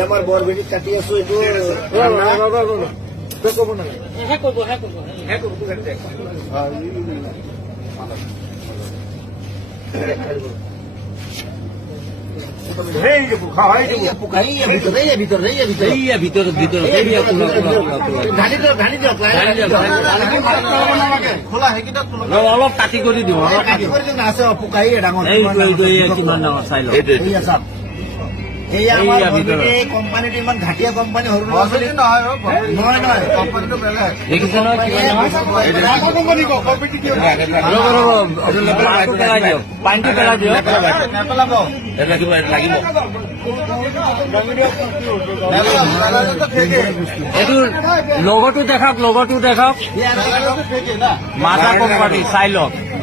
আমাৰ বৰ বেটি কাটি আছো এইটো অলপ কাটি কৰি দিওঁ আছে পোকাই ডাঙৰ কিমান ডাঙৰ চাই লওঁ কোম্পানীটো ইমান ঘাটিয়া কোম্পানী সৰু নহয় কোম্পানীটো বেলেগ দেখিছে নহয় পানীটো পেলাই দিয়ক লাগিব এইটো লগতো দেখাওক মাছা কোম্পানী চাই লওক।